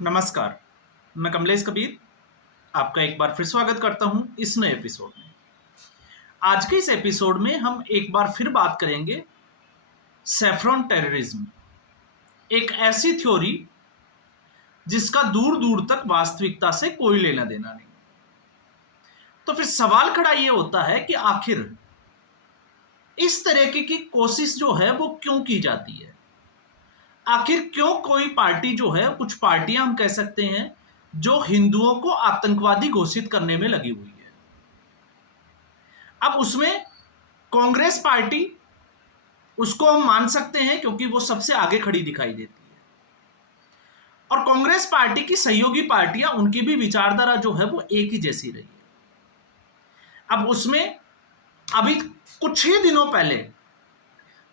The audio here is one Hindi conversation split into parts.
नमस्कार, मैं कमलेश कबीर आपका एक बार फिर स्वागत करता हूं इस नए एपिसोड में। आज के इस एपिसोड में हम एक बार फिर बात करेंगे सैफ्रॉन टेररिज्म, एक ऐसी थ्योरी जिसका दूर दूर तक वास्तविकता से कोई लेना देना नहीं। तो फिर सवाल खड़ा ये होता है कि आखिर इस तरह की कोशिश जो है वो क्यों की जाती है। आखिर क्यों कोई पार्टी जो है, कुछ पार्टियां हम कह सकते हैं, जो हिंदुओं को आतंकवादी घोषित करने में लगी हुई है। अब उसमें कांग्रेस पार्टी, उसको हम मान सकते हैं क्योंकि वो सबसे आगे खड़ी दिखाई देती है, और कांग्रेस पार्टी की सहयोगी पार्टियां, उनकी भी विचारधारा जो है वो एक ही जैसी रही है। अब उसमें अभी कुछ ही दिनों पहले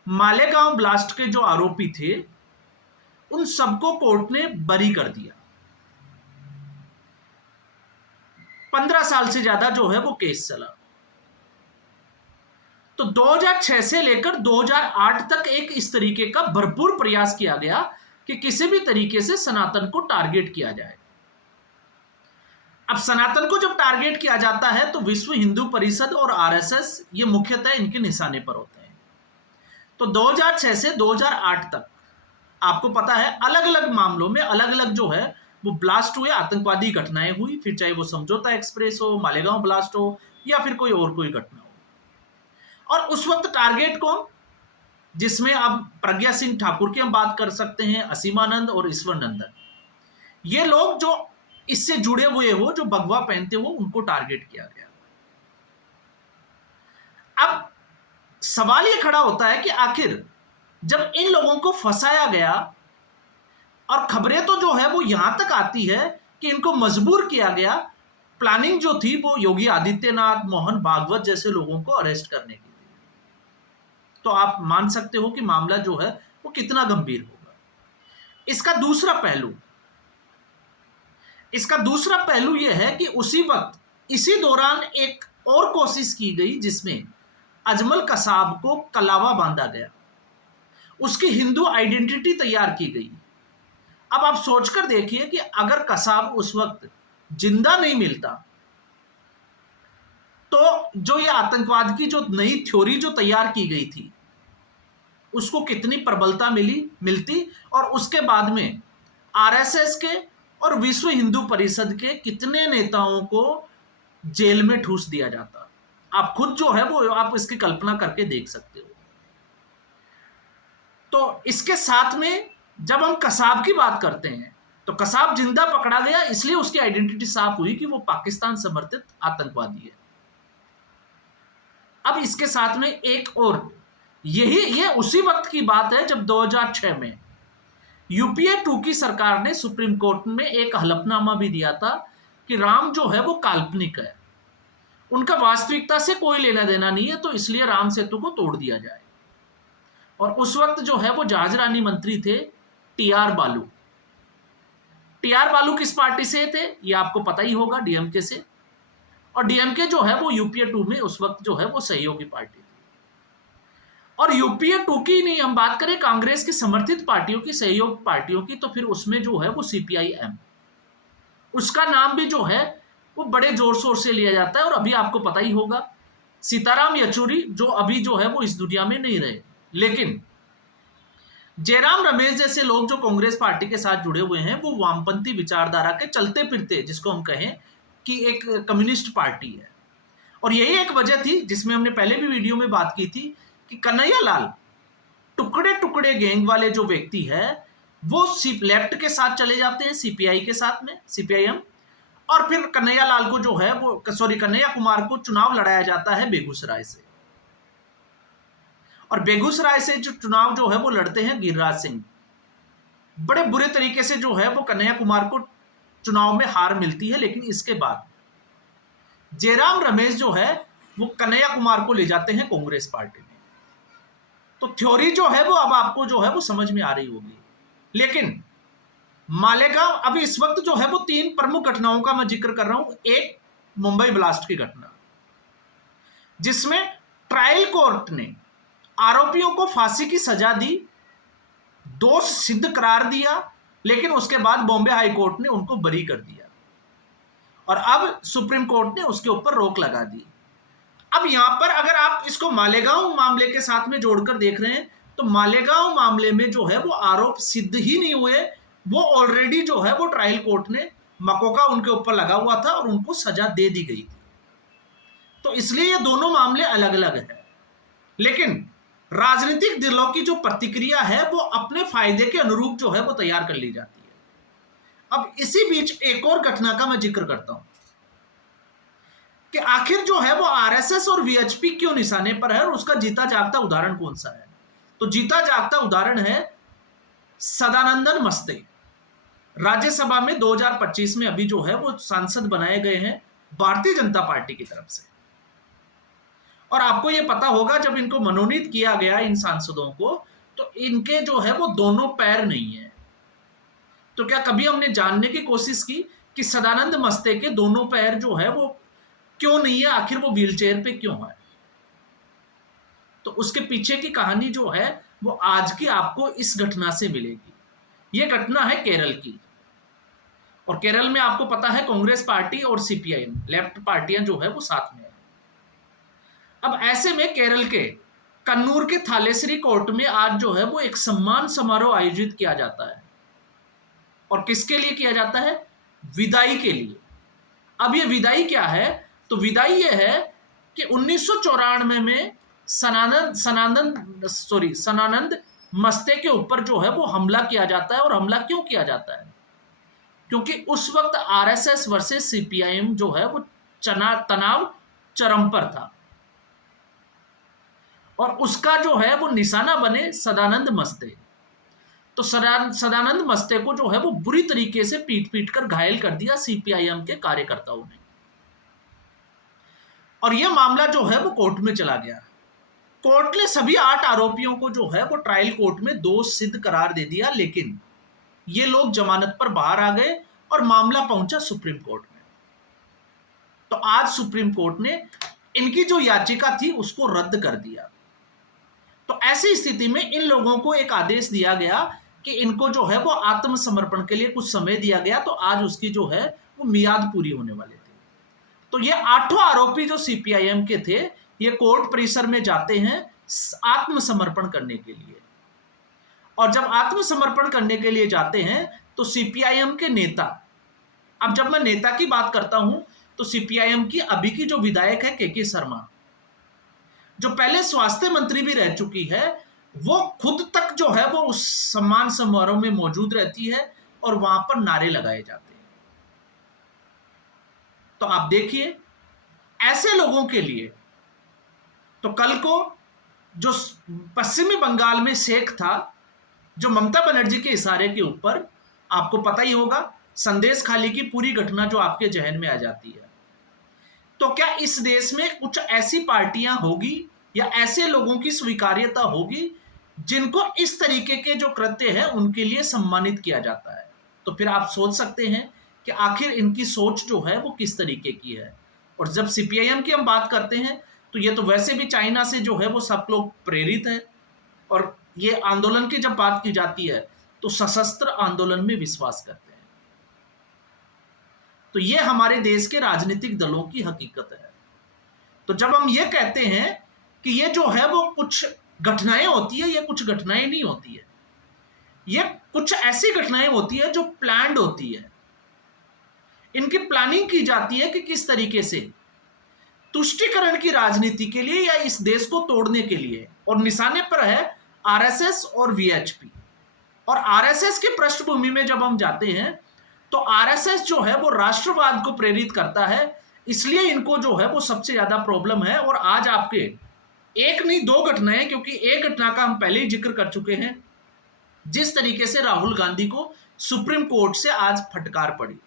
मालेगांव ब्लास्ट के जो आरोपी थे, उन सबको कोर्ट ने बरी कर दिया। 15 साल से ज्यादा जो है वो केस चला। तो 2006 से लेकर 2008 तक एक इस तरीके का भरपूर प्रयास किया गया कि किसी भी तरीके से सनातन को टारगेट किया जाए। अब सनातन को जब टारगेट किया जाता है तो विश्व हिंदू परिषद और आरएसएस ये मुख्यतः इनके निशाने पर होते हैं। तो 2006 से 2008 तक आपको पता है अलग अलग मामलों में अलग अलग जो है वो ब्लास्ट हुए, आतंकवादी घटनाएं हुई, फिर चाहे वो समझौता एक्सप्रेस हो, मालेगांव ब्लास्ट हो, या फिर कोई और कोई घटना हो। और उस वक्त टारगेट कौन, जिसमें अब प्रज्ञा सिंह ठाकुर की हम बात कर सकते हैं, असीमानंद और ईश्वर नंदन, ये लोग जो इससे जुड़े हुए हो, जो भगवा पहनते हो, उनको टारगेट किया गया। अब सवाल ये खड़ा होता है कि आखिर जब इन लोगों को फंसाया गया, और खबरें तो जो है वो यहां तक आती है कि इनको मजबूर किया गया, प्लानिंग जो थी वो योगी आदित्यनाथ, मोहन भागवत जैसे लोगों को अरेस्ट करने की, तो आप मान सकते हो कि मामला जो है वो कितना गंभीर होगा। इसका दूसरा पहलू यह है कि उसी वक्त, इसी दौरान एक और कोशिश की गई जिसमें अजमल कसाब को कलावा बांधा गया, उसकी हिंदू आइडेंटिटी तैयार की गई। अब आप सोचकर देखिए कि अगर कसाब उस वक्त जिंदा नहीं मिलता तो जो ये आतंकवाद की जो नई थ्योरी जो तैयार की गई थी उसको कितनी प्रबलता मिलती, और उसके बाद में आरएसएस के और विश्व हिंदू परिषद के कितने नेताओं को जेल में ठूस दिया जाता। आप खुद जो है वो आप इसकी कल्पना करके देख सकते हो। तो इसके साथ में जब हम कसाब की बात करते हैं तो कसाब जिंदा पकड़ा गया, इसलिए उसकी आइडेंटिटी साफ हुई कि वो पाकिस्तान समर्थित आतंकवादी है। अब इसके साथ में एक और, ये उसी वक्त की बात है जब 2006 में यूपीए 2 की सरकार ने सुप्रीम कोर्ट में एक हलफनामा भी दिया था कि राम जो है वो काल्पनिक है, उनका वास्तविकता से कोई लेना देना नहीं है, तो इसलिए राम सेतु को तोड़ दिया जाए। और उस वक्त जो है वो जहाजरानी मंत्री थे टीआर बालू। टीआर बालू किस पार्टी से थे ये आपको पता ही होगा, डीएमके से। और डीएमके जो है वो यूपीए 2 में उस वक्त जो है वो सहयोगी पार्टी थी। और यूपीए 2 की नहीं, हम बात करें कांग्रेस की समर्थित पार्टियों की, सहयोग पार्टियों की, तो फिर उसमें जो है वो सीपीआईएम, उसका नाम भी जो है वो बड़े जोर शोर से लिया जाता है। और अभी आपको पता ही होगा सीताराम येचुरी जो अभी जो है वो इस दुनिया में नहीं रहे, लेकिन जयराम रमेश जैसे लोग जो कांग्रेस पार्टी के साथ जुड़े हुए हैं, वो वामपंथी विचारधारा के चलते फिरते, जिसको हम कहें कि एक कम्युनिस्ट पार्टी है। और यही एक वजह थी जिसमें हमने पहले भी वीडियो में बात की थी कि कन्हैया लाल टुकड़े टुकड़े गैंग वाले जो व्यक्ति है वो लेफ्ट के साथ चले जाते हैं, सीपीआई के साथ में, सीपीआईएम। और फिर कन्हैया लाल को जो है वो, कन्हैया कुमार को चुनाव लड़ाया जाता है बेगूसराय से, और बेगूसराय से जो चुनाव जो है वो लड़ते हैं गिरिराज सिंह। बड़े बुरे तरीके से जो है वो कन्हैया कुमार को चुनाव में हार मिलती है, लेकिन इसके बाद जयराम रमेश जो है वो कन्हैया कुमार को ले जाते हैं कांग्रेस पार्टी में। तो थ्योरी जो है वो अब आपको जो है वो समझ में आ रही होगी। लेकिन मालेगांव, अभी इस वक्त जो है वो 3 प्रमुख घटनाओं का मैं जिक्र कर रहा हूं। एक मुंबई ब्लास्ट की घटना, जिसमें ट्रायल कोर्ट ने आरोपियों को फांसी की सजा दी, दोष सिद्ध करार दिया, लेकिन उसके बाद बॉम्बे हाई कोर्ट ने उनको बरी कर दिया और अब सुप्रीम कोर्ट ने उसके ऊपर रोक लगा दी। अब यहां पर अगर आप इसको मालेगांव मामले के साथ में जोड़कर देख रहे हैं तो मालेगांव मामले में जो है वो आरोप सिद्ध ही नहीं हुए, वो ऑलरेडी जो है वो ट्रायल कोर्ट ने मकोका उनके ऊपर लगा हुआ था और उनको सजा दे दी गई थी। तो इसलिए ये दोनों मामले अलग अलग हैं। लेकिन राजनीतिक दलों की जो प्रतिक्रिया है वो अपने फायदे के अनुरूप जो है वो तैयार कर ली जाती है। अब इसी बीच एक और घटना का मैं जिक्र करता हूं कि आखिर जो है वो आरएसएस और वीएचपी क्यों निशाने पर है और उसका जीता जागता उदाहरण कौन सा है। तो जीता जागता उदाहरण है सदानंदन मस्ते। राज्यसभा में 2025 में अभी जो है वो सांसद बनाए गए हैं भारतीय जनता पार्टी की तरफ से। और आपको ये पता होगा जब इनको मनोनीत किया गया इन सांसदों को तो इनके जो है वो दोनों पैर नहीं है। तो क्या कभी हमने जानने की कोशिश की कि सदानंद मस्ते के दोनों पैर जो है वो क्यों नहीं है, आखिर वो व्हीलचेयर पे क्यों है। तो उसके पीछे की कहानी जो है वो आज की आपको इस घटना से मिलेगी। ये घटना है केरल की और केरल में आपको पता है कांग्रेस पार्टी और सीपीआईएम लेफ्ट पार्टियां जो है वो साथ में है। अब ऐसे में केरल के कन्नूर के थालेश्वरी कोर्ट में आज जो है वो एक सम्मान समारोह आयोजित किया जाता है। और किसके लिए किया जाता है? विदाई के लिए। अब ये विदाई क्या है? तो विदाई ये है कि 1994 में सनानंद मस्ते के ऊपर जो है वो हमला किया जाता है। और हमला क्यों किया जाता है? क्योंकि उस वक्त आरएसएस वर्सेस सीपीआईएम जो है वो तनाव चरम पर था और उसका जो है वो निशाना बने सदानंद मस्ते। तो सदानंद मस्ते को जो है वो बुरी तरीके से पीट कर घायल कर दिया सीपीआईएम के कार्यकर्ताओं ने। और यह मामला जो है वो कोर्ट में चला गया। कोर्ट ने सभी 8 आरोपियों को जो है वो ट्रायल कोर्ट में दोष सिद्ध करार दे दिया, लेकिन ये लोग जमानत पर बाहर आ गए और मामला पहुंचा सुप्रीम कोर्ट में। तो आज सुप्रीम कोर्ट ने इनकी जो याचिका थी उसको रद्द कर दिया। तो ऐसी स्थिति में इन लोगों को एक आदेश दिया गया कि इनको जो है वो आत्मसमर्पण के लिए कुछ समय दिया गया। तो आज उसकी जो है वो मियाद पूरी होने वाली थी। तो ये 8 आरोपी जो सीपीआईएम के थे ये कोर्ट परिसर में जाते हैं आत्मसमर्पण करने के लिए। और जब आत्मसमर्पण करने के लिए जाते हैं तो सीपीआईएम के नेता, अब जब मैं नेता की बात करता हूं तो सीपीआईएम की अभी की जो विधायक है के शर्मा, जो पहले स्वास्थ्य मंत्री भी रह चुकी है, वो खुद तक जो है वो उस सम्मान समारोह में मौजूद रहती है और वहां पर नारे लगाए जाते हैं। तो आप देखिए ऐसे लोगों के लिए तो कल को जो पश्चिमी बंगाल में शेख था, जो ममता बनर्जी के इशारे के ऊपर, आपको पता ही होगा संदेश खाली की पूरी घटना जो आपके जहन में आ जाती है। तो क्या इस देश में कुछ ऐसी पार्टियां होगी या ऐसे लोगों की स्वीकार्यता होगी जिनको इस तरीके के जो कृत्य है उनके लिए सम्मानित किया जाता है? तो फिर आप सोच सकते हैं कि आखिर इनकी सोच जो है वो किस तरीके की है। और जब सीपीआईएम की हम बात करते हैं तो ये तो वैसे भी चाइना से जो है वो सब लोग प्रेरित है। और ये आंदोलन की जब बात की जाती है तो सशस्त्र आंदोलन में विश्वास करते हैं। तो ये हमारे देश के राजनीतिक दलों की हकीकत है। तो जब हम ये कहते हैं कि ये जो है वो कुछ घटनाएं होती है, ये कुछ घटनाएं नहीं होती है, ये कुछ ऐसी घटनाएं होती है जो प्लान्ड होती है। इनकी प्लानिंग की जाती है कि किस तरीके से तुष्टीकरण की राजनीति के लिए या इस देश को तोड़ने के लिए। और निशाने पर है आरएसएस और वीएचपी। और आरएसएस की पृष्ठभूमि में जब हम जाते हैं तो आरएसएस जो है वो राष्ट्रवाद को प्रेरित करता है, इसलिए इनको जो है वो सबसे ज्यादा प्रॉब्लम है। और आज आपके एक नहीं 2 घटनाएं, क्योंकि एक घटना का हम पहले ही जिक्र कर चुके हैं, जिस तरीके से राहुल गांधी को सुप्रीम कोर्ट से आज फटकार पड़ी।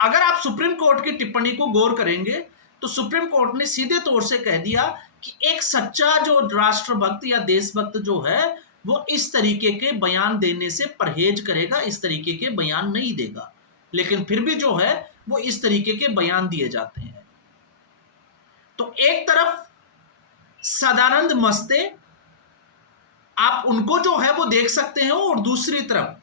अगर आप सुप्रीम कोर्ट की टिप्पणी को गौर करेंगे तो सुप्रीम कोर्ट ने सीधे तौर से कह दिया कि एक सच्चा जो राष्ट्रभक्त या देशभक्त जो है वो इस तरीके के बयान देने से परहेज करेगा, इस तरीके के बयान नहीं देगा। लेकिन फिर भी जो है वो इस तरीके के बयान दिए जाते हैं। तो एक तरफ सदानंद मस्ते, आप उनको जो है वो देख सकते हैं, और दूसरी तरफ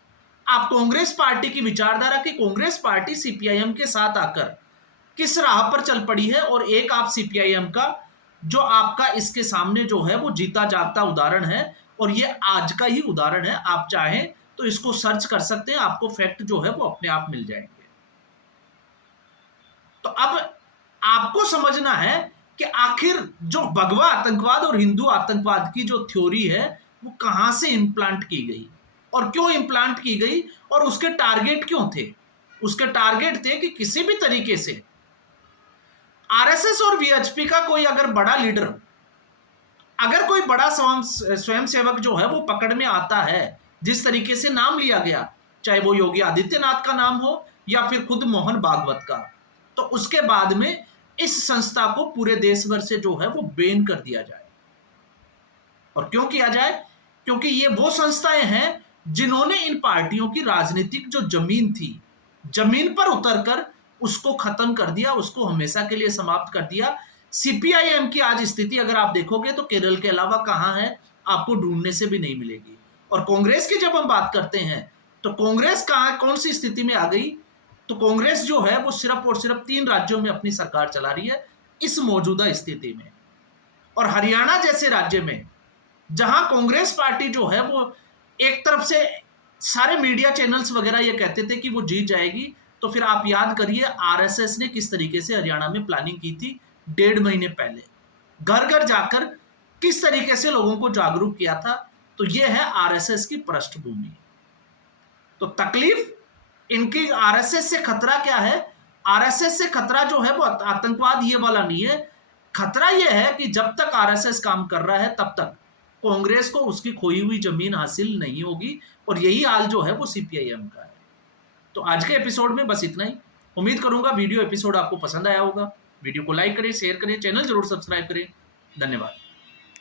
आप कांग्रेस पार्टी की विचारधारा की कांग्रेस पार्टी सीपीआईएम के साथ आकर किस राह पर चल पड़ी है, और एक आप सीपीआईएम का जो आपका इसके सामने जो है वो जीता जागता उदाहरण है, और ये आज का ही उदाहरण है। आप चाहें तो इसको सर्च कर सकते हैं, आपको फैक्ट जो है वो अपने आप मिल जाएंगे। तो अब आपको समझना है कि आखिर जो भगवा आतंकवाद और हिंदू आतंकवाद की जो थ्योरी है वो कहां से इंप्लांट की गई और क्यों इंप्लांट की गई, और उसके टारगेट क्यों थे। उसके टारगेट थे कि किसी भी तरीके से आरएसएस और वीएचपी का कोई अगर बड़ा लीडर, अगर कोई बड़ा स्वयंसेवक जो है वो पकड़ में आता है, जिस तरीके से नाम लिया गया, चाहे वो योगी आदित्यनाथ का नाम हो या फिर खुद मोहन भागवत का, तो उसके बाद में इस संस्था को पूरे देश भर से जो है वो बैन कर दिया जाए। और क्यों किया जाए? क्योंकि ये वो संस्थाएं हैं जिन्होंने इन पार्टियों की राजनीतिक जो जमीन थी, जमीन पर उतरकर उसको खत्म कर दिया, उसको हमेशा के लिए समाप्त कर दिया। सीपीआईएम की आज स्थिति अगर आप देखोगे तो केरल के अलावा कहां है आपको ढूंढने से भी नहीं मिलेगी। और कांग्रेस की जब हम बात करते हैं तो कांग्रेस कहां कौन सी स्थिति में आ गई, तो कांग्रेस जो है वो सिर्फ और सिर्फ 3 राज्यों में अपनी सरकार चला रही है इस मौजूदा स्थिति में। और हरियाणा जैसे राज्य में जहां कांग्रेस पार्टी जो है वो एक तरफ से सारे मीडिया चैनल्स वगैरह ये कहते थे कि वो जीत जाएगी, तो फिर आप याद करिए आरएसएस ने किस तरीके से हरियाणा में प्लानिंग की थी 1.5 महीने पहले, घर घर जाकर किस तरीके से लोगों को जागरूक किया था। तो ये है आरएसएस की पृष्ठभूमि। तो तकलीफ इनकी आरएसएस से खतरा क्या है? आरएसएस से खतरा जो है वो आतंकवाद ये वाला नहीं है। खतरा ये है कि जब तक आरएसएस काम कर रहा है तब तक कांग्रेस को उसकी खोई हुई जमीन हासिल नहीं होगी, और यही हाल जो है वो सीपीआईएम का है। तो आज के एपिसोड में बस इतना ही। उम्मीद करूंगा वीडियो एपिसोड आपको पसंद आया होगा। वीडियो को लाइक करें, शेयर करें, चैनल जरूर सब्सक्राइब करें। धन्यवाद।